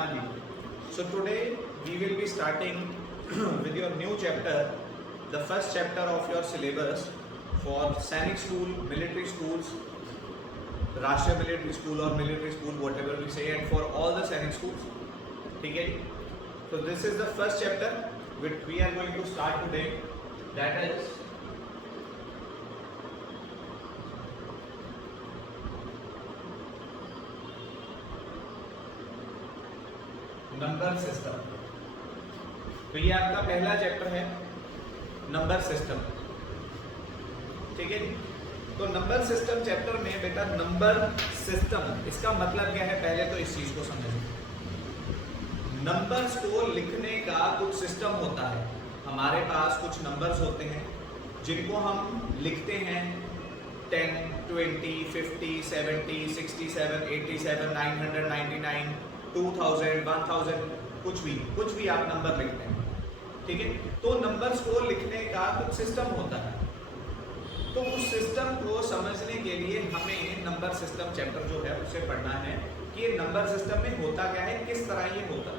हाँ जी. So today we will be starting with your new chapter, the first chapter of your syllabus for Sainik School, military schools, Rashtriya Military School or military school, whatever we say, and for all the Sainik schools. ठीक है. So this is the first chapter which we are going to start today. That is number system. तो ये आपका पहला chapter है, number system. ठीक है. तो नंबर सिस्टम चैप्टर में बेटा नंबर सिस्टम इसका मतलब क्या है, पहले तो इस चीज को समझें. नंबर्स को लिखने का कुछ सिस्टम होता है. हमारे पास कुछ नंबर्स होते हैं जिनको हम लिखते हैं 10, 20, 50, 70, 67, 87, 999, 2000, 1000, कुछ भी आप नंबर लिखते हैं. ठीक है. तो नंबर्स को लिखने का कुछ सिस्टम होता है. तो उस सिस्टम को समझने के लिए हमें नंबर सिस्टम चैप्टर जो है उसे पढ़ना है कि ये नंबर सिस्टम में होता क्या है, किस तरह ये होता है.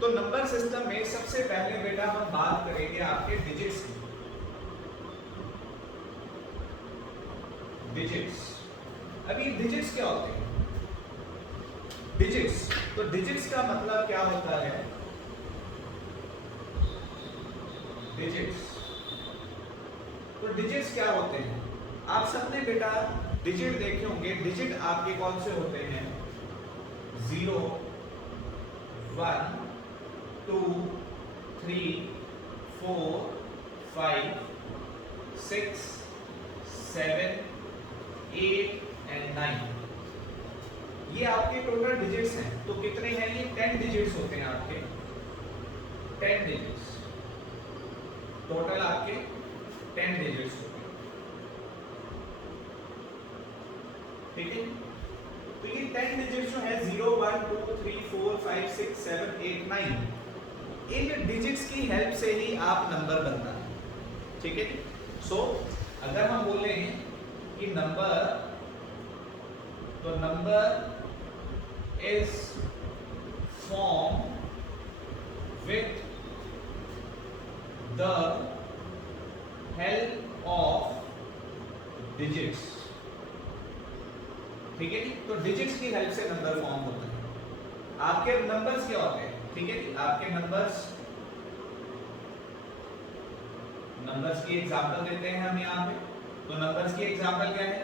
तो नंबर सिस्टम में सबसे पहले बेटा हम बात करेंगे आपके डिजिट्स की. डिजिट्स. अभी डिजिट्स क्या होते हैं? डिजिट्स, तो डिजिट्स का मतलब क्या होता है? डिजिट्स, तो डिजिट्स क्या होते हैं? आप सबने बेटा डिजिट देखे होंगे. डिजिट आपके कौन से होते हैं? 0, 1, 2, 3, 4, 5, 6, 7, 8 and 9. ये आपके टोटल डिजिट्स हैं. तो कितने हैं ये? 10 डिजिट्स होते हैं आपके. 10 डिजिट्स टोटल आपके 10 डिजिट्स होते हैं. ठीक है. तो ये 10 डिजिट्स जो है 0, 1, 2, 3, 4, 5, 6, 7, 8, 9, इन डिजिट्स की हेल्प से ही आप नंबर बनता है. ठीक है. सो अगर हम बोले कि नंबर, तो number is formed with the help of digits. ठीक है जी. तो डिजिट्स की हेल्प से नंबर फॉर्म होता है. आपके नंबर्स क्या होते हैं? ठीक है जी. आपके नंबर्स की एग्जांपल देते हैं हम यहाँ पे. तो नंबर्स की एग्जांपल क्या है?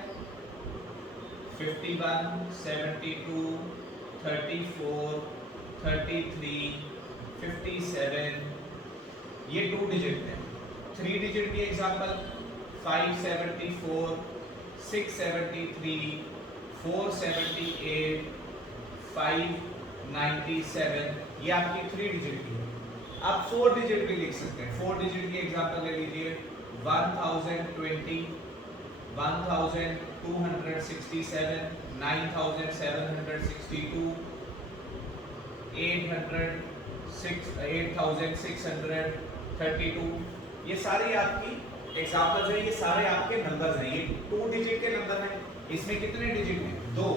51, 72, 34, 33, 57, ये 2 डिजिट हैं. 3 डिजिट की एग्जांपल 574, 673, 478, 597, ये आपकी 3 डिजिट की है. आप 4 डिजिट भी लिख सकते हैं. 4 डिजिट की एग्जांपल ले लीजिए 1020, 1267, 9762, 8632. ये सारे आपकी एग्जांपल्स हैं. ये सारे आपके नंबर्स हैं. ये 2 डिजिट के नंबर हैं. इसमें कितने डिजिट हैं? 2.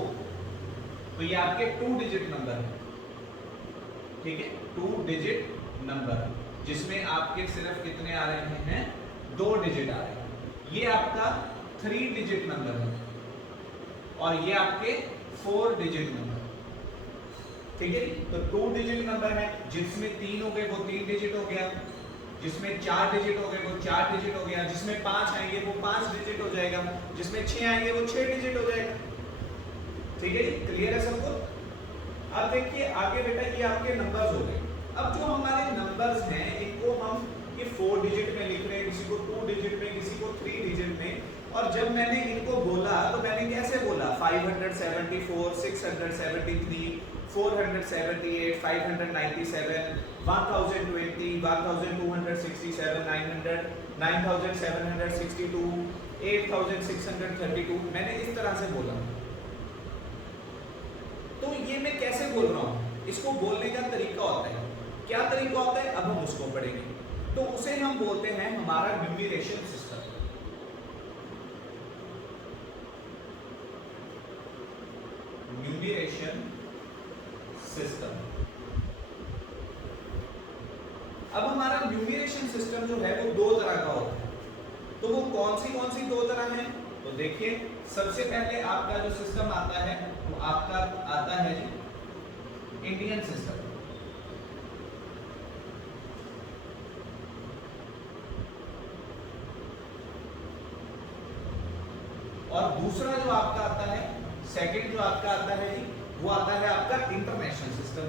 तो ये आपके 2 डिजिट नंबर हैं. ठीक है. 2 डिजिट नंबर जिसमें आपके सिर्फ कितने आ रहे हैं? 2 डिजिट आ रहे हैं. ये आपका 3 डिजिट नंबर है और ये आपके 4 डिजिट नंबर. ठीक है. तो 2 डिजिट नंबर है जिसमें 3 हो गए वो 3 डिजिट हो गया, जिसमें 4 डिजिट हो गए वो 4 डिजिट हो गया, जिसमें 5 आएंगे वो 5 डिजिट हो जाएगा, जिसमें 6 आएंगे वो 6 डिजिट हो जाएगा. ठीक है. क्लियर है सबको? अब देखिए आगे बेटा, ये आपके नंबर्स हो गए. अब जो हमारे नंबर्स हैं इनको हम ये 4 डिजिट में लिख रहे हैं, किसी को 2 डिजिट में, किसी को 3 डिजिट में. और जब मैंने इनको बोला तो मैंने कैसे बोला? 574, 673, 478, 597, 1020, 1267, 900, 9762, 8632. मैंने इस तरह से बोला. तो ये मैं कैसे बोल रहा हूं? इसको बोलने का तरीका होता है. क्या तरीका होता है अब हम उसको पढ़ेंगे. तो उसे हम बोलते हैं हमारा न्यूमरेशन सिस्टम. Numeration system. अब हमारा न्यूमरेशन सिस्टम जो है वो दो तरह का होता है, तो वो कौन सी दो तरह है? तो देखिए, सबसे पहले आपका जो सिस्टम आता है वो आपका आता है जी इंडियन सिस्टम। और दूसरा जो आपका आता है, सेकंड जो आपका आता है जी, वो आता है आपका international system.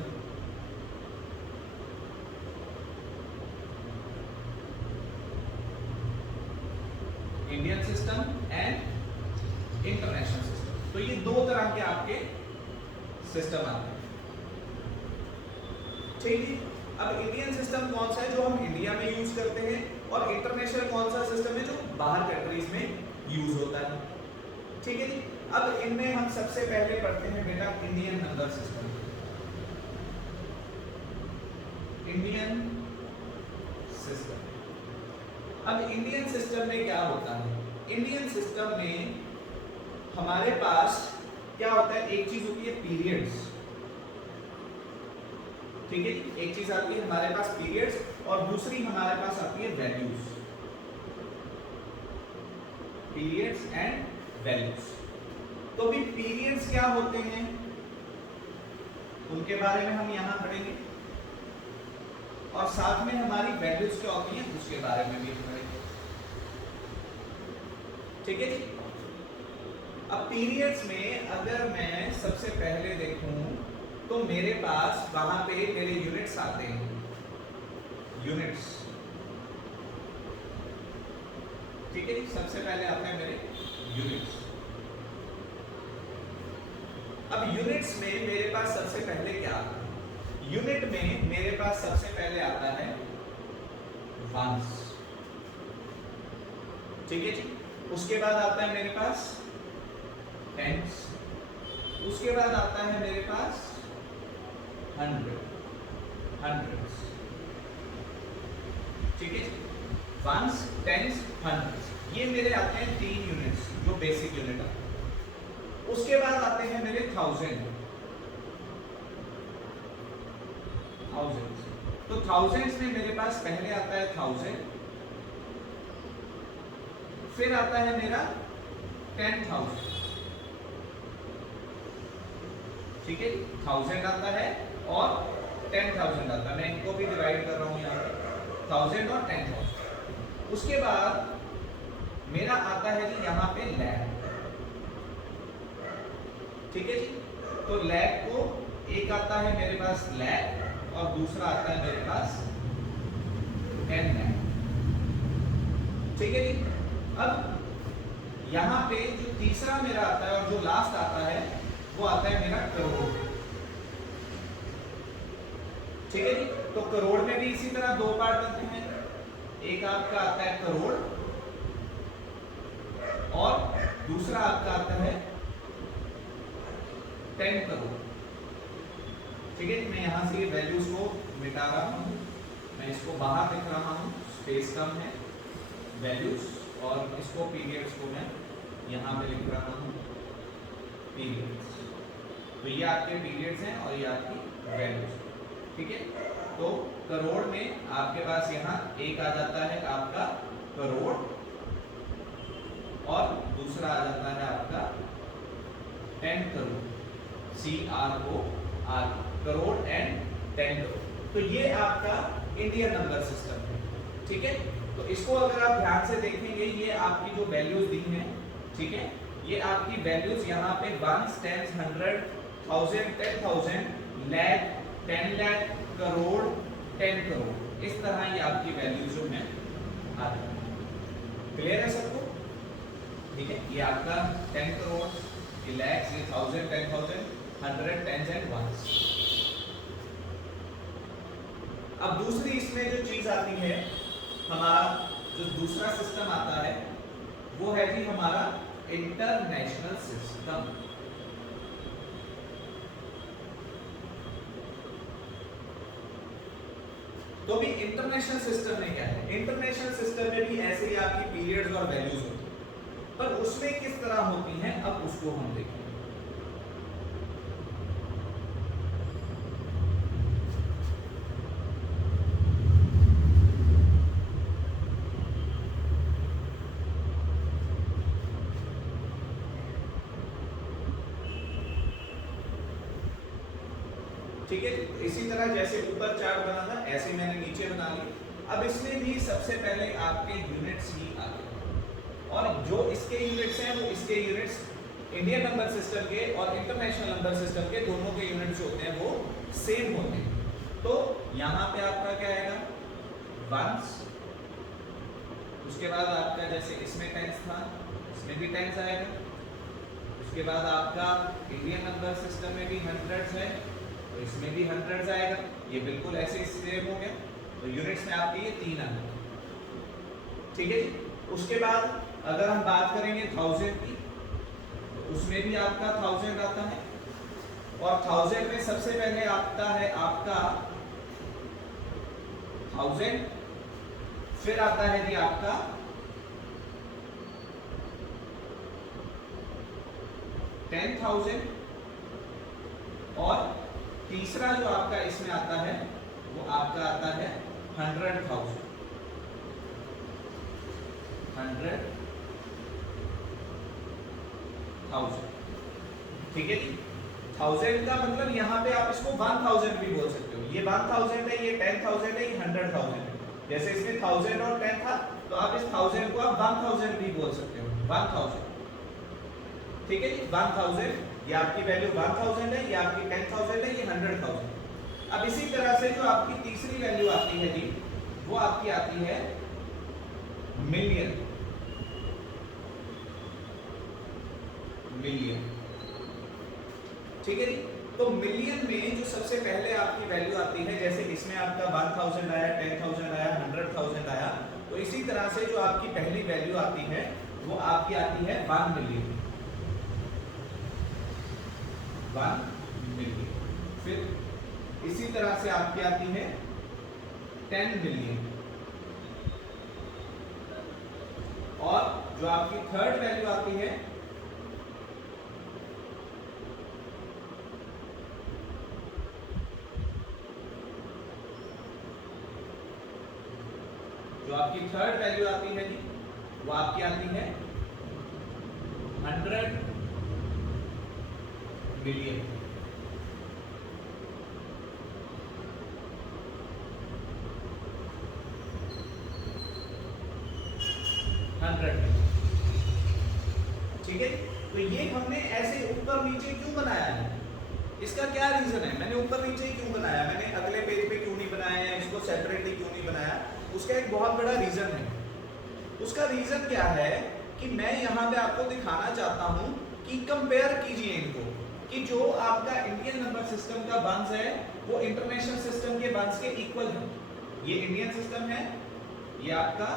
Indian system and international system. तो ये दो तरह के आपके सिस्टम आते हैं, ठीक है। अब इंडियन सिस्टम कौन सा है जो हम इंडिया में यूज करते हैं, और इंटरनेशनल कौन सा सिस्टम है जो बाहर कंट्रीज में यूज होता है, ठीक है जी। अब इनमें हम सबसे पहले पढ़ते हैं बेटा Indian number system. Indian system. अब इंडियन सिस्टम में क्या होता है? इंडियन सिस्टम में हमारे पास क्या होता है, एक चीज होती है पीरियड्स, ठीक है। एक चीज आती है हमारे पास पीरियड्स, और दूसरी हमारे पास आती है वैल्यूज, पीरियड्स एंड वैल्यूज। तो भी पीरियड्स क्या होते हैं उनके बारे में हम यहां पढ़ेंगे, और साथ में हमारी वैल्यूज क्या होती हैं उसके बारे में भी पढ़ेंगे, ठीक है जी। अब पीरियड्स में अगर मैं सबसे पहले देखूं तो मेरे पास वहां पे मेरे यूनिट्स आते हैं, यूनिट्स, ठीक है जी। सबसे पहले आते हैं मेरे यूनिट्स। अब यूनिट्स में मेरे पास सबसे पहले क्या आता है? यूनिट में मेरे पास सबसे पहले आता है वंस, ठीक है जी। उसके बाद आता है मेरे पास टेंस, उसके बाद आता है मेरे पास हंड्रेड्स, ठीक है जी। वंस, टेंस, हंड्रेड्स, ये मेरे आते हैं 3 यूनिट्स जो बेसिक यूनिट आते हैं। उसके बाद आते हैं मेरे थाउजेंड्स। तो थाउजेंड्स में मेरे पास पहले आता है 1000, फिर आता है मेरा 10,000, ठीक है। 1000 आता है और 10,000 आता है, मैं इनको भी डिवाइड कर रहा हूं यहाँ पे 1000 और 10,000। उसके बाद मेरा आता है जी यहाँ पे लैख, ठीक है जी। तो लैख को एक आता है मेरे पास लैख, और दूसरा आता है मेरे पास 10 लैख, ठीक है जी। अब यहाँ पे जो तीसरा मेरा आता है और जो लास्ट आता है वो आता है मेरा करोड़, ठीक है जी। तो करोड़ में भी इसी तरह दो पार्ट बनते हैं, एक आपका आता है करोड़ और दूसरा आपका आता है 10 करोड़, ठीक है। मैं यहां से ये वैल्यूज को मिटा रहा हूं, मैं इसको बाहर लिख रहा हूं, स्पेस कम है, वैल्यूज, और इसको पीरियड्स को मैं यहां पे लिख रहा हूं पीरियड्स। तो ये आपके पीरियड्स हैं और ये आपकी वैल्यूज, ठीक है। तो करोड़ में आपके पास यहाँ एक आ जाता है आपका करोड़, और दूसरा आ जाता है आपका 10 करोड़, CROR, करोड़ एंड 10 करोड़। तो ये आपका इंडियन नंबर सिस्टम है, ठीक है। तो इसको अगर आप ध्यान से देखेंगे, ये आपकी जो वैल्यूज दी हैं, ठीक है, ये आपकी वैल्यूज यहाँ पे 1, 10, 100, 1000, 10,000, लैख, 10 लाख, करोड़, 10 करोड़, इस तरह ये आपकी वैल्यूज जो है आती है। क्लियर है सबको? ठीक है। ये आपका 10 करोड़, ये लैक्स, ये 1000, 10,000, 100, 10 एंड 1। अब दूसरी इसमें जो चीज आती है, हमारा जो दूसरा सिस्टम आता है वो है जी हमारा इंटरनेशनल सिस्टम। तो भी इंटरनेशनल सिस्टम में क्या है? इंटरनेशनल सिस्टम में भी ऐसे ही आपकी पीरियड्स और वैल्यूज होती है, पर उसमें किस तरह होती हैं अब उसको हम देखेंगे। ठीक है। इसी तरह जैसे ऊपर चार्ट बना था ऐसे मैंने नीचे बना लिया। अब इसमें भी सबसे पहले आपके यूनिट्स ही आते हैं और जो इसके यूनिट्स हैं वो इसके यूनिट्स इंडियन नंबर सिस्टम के और इंटरनेशनल नंबर सिस्टम के दोनों के यूनिट्स होते हैं वो सेम होते हैं। तो यहाँ पे आपका क्या आएगा वंस, उसके बाद आपका जैसे इसमें टेंस था इसमें भी टेंस आएगा, उसके बाद आपका इंडियन नंबर सिस्टम में भी हंड्रेड्स है तो इसमें भी हंड्रेड्स आएगा। ये बिल्कुल ऐसे सेम हो गया। तो यूनिट्स में आपके ये 3 आ गए, ठीक है जी। उसके बाद अगर हम बात करेंगे 1000 की तो उसमें भी आपका 1000 आता है और 1000 में सबसे पहले आता है आपका 1000, फिर आता है जी आपका 10,000 और तीसरा जो आपका इसमें आता है वो आपका आता है 100,000। 100,000 ठीक है जी। 1000 का मतलब यहाँ पे आप इसको 1000 भी बोल सकते हो। ये 1000 है, ये 10,000 है, ये 100,000 है। जैसे इसमें 1000 और 10 था तो आप इस 1000 को आप 1000 भी बोल सकते हो। 1000 ठीक है जी। 1000 ये आपकी वैल्यू 1000 है, ये आपकी 10,000 है, ये 100,000। अब इसी तरह से जो आपकी तीसरी वैल्यू आती है जी वो आपकी आती है मिलियन। मिलियन ठीक है जी। तो मिलियन में जो सबसे पहले आपकी वैल्यू आती है, जैसे इसमें आपका 1000 आया, 10,000 आया, 100,000 आया, तो इसी तरह से जो आपकी पहली वैल्यू आती है वो आपकी आती है 1 मिलियन। 1 मिलियन। फिर इसी तरह से आपकी आती है 10 मिलियन और जो आपकी थर्ड वैल्यू आती है जी वो आपकी आती है 100 मिलियन। ठीक है। तो ये हमने ऐसे ऊपर नीचे क्यों बनाया है, इसका क्या रीजन है? मैंने ऊपर नीचे ही क्यों बनाया, मैंने अगले पेज पे क्यों नहीं बनाया है, इसको सेपरेटली क्यों नहीं बनाया? उसका एक बहुत बड़ा रीजन है। उसका रीजन क्या है कि मैं यहाँ पे आपको दिखाना चाहता हूँ कि कंपेयर कीजिए इनको कि जो आपका इंडियन नंबर सिस्टम का वंस है वो इंटरनेशनल सिस्टम के वंस के इक्वल है। ये इंडियन सिस्टम है, ये आपका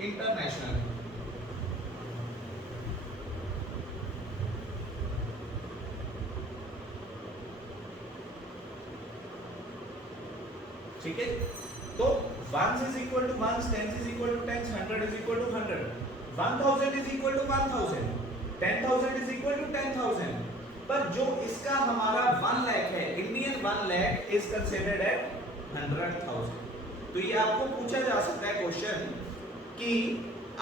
इंटरनेशनल है। ठीक है। तो once is equal to once, tens is equal to tens, 100 is equal to 100, 1000 is equal to 1000, 10,000 is equal to 10,000। पर जो इसका हमारा 1 लाख है, Indian 1 lakh is considered at 100,000। तो ये आपको पूछा जा सकता है क्वेश्चन कि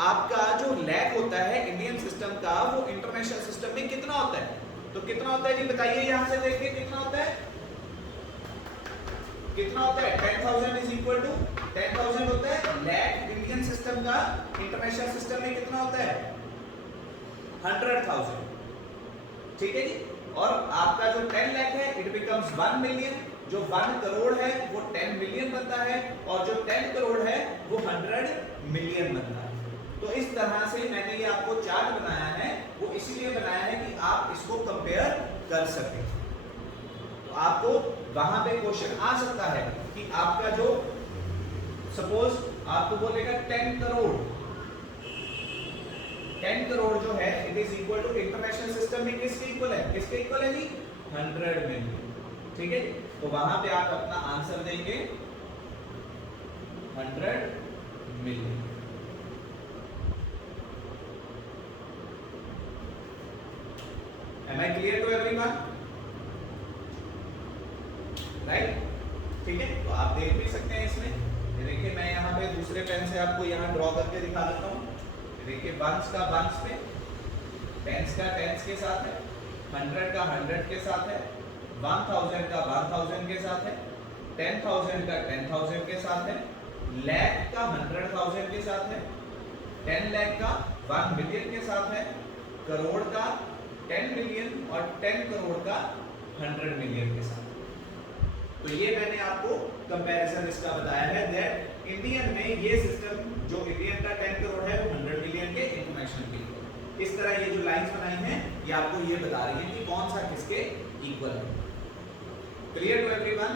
आपका जो लाख होता है इंडियन सिस्टम का वो इंटरनेशनल सिस्टम में कितना होता है? तो कितना होता है जी बताइए, यहां से देखिए कितना होता है, कितना होता है? 10,000 इज इक्वल टू 10,000 होता है लाख इंडियन सिस्टम का, इंटरनेशनल सिस्टम में कितना होता है? 100,000। ठीक है जी। और आपका जो 10 लाख है इट बिकम्स 1 मिलियन, जो 1 करोड़ है वो 10 मिलियन बनता है और जो 10 करोड़ है वो 100 मिलियन बनता है। तो इस तरह से मैंने ये आपको चार्ट बनाया है, वो इसीलिए बनाया है कि आप इसको कंपेयर कर सकें। तो आपको वहां पे क्वेश्चन आ सकता है कि आपका जो सपोज आपको बोलेगा 10 करोड़, 10 करोड़ जो है it is equal to international system में किसके इक्वल है? किसके इक्वल है जी? 100 मिलियन। ठीक है। तो वहां पे आप अपना आंसर देंगे 100 million. Am I clear to everyone? Right. ठीक है। तो आप देख भी सकते हैं इसमें, देखिए मैं यहाँ पे दूसरे पेन से आपको यहाँ ड्रॉ करके दिखा देता हूँ। देखिए वंस का वंस पे, टेंस का टेंस के साथ है, 100 का 100 के साथ है, 1000 का 1000 के साथ है, 10,000 का 10,000 के साथ है, लाख का 100,000 के साथ है, 10 लाख का 1 मिलियन के साथ है, करोड़ का 10 मिलियन और 10 करोड़ का 100 मिलियन के साथ। तो ये मैंने आपको कंपैरिजन इसका बताया है दैट इंडियन में ये सिस्टम जो इंडियन का 10 करोड़ है वो 100 मिलियन के इंटरनेशनल के लिए। इस तरह ये जो लाइंस बनाई हैं ये आपको ये बता रही है कि कौन सा किसके इक्वल है। Clear to everyone?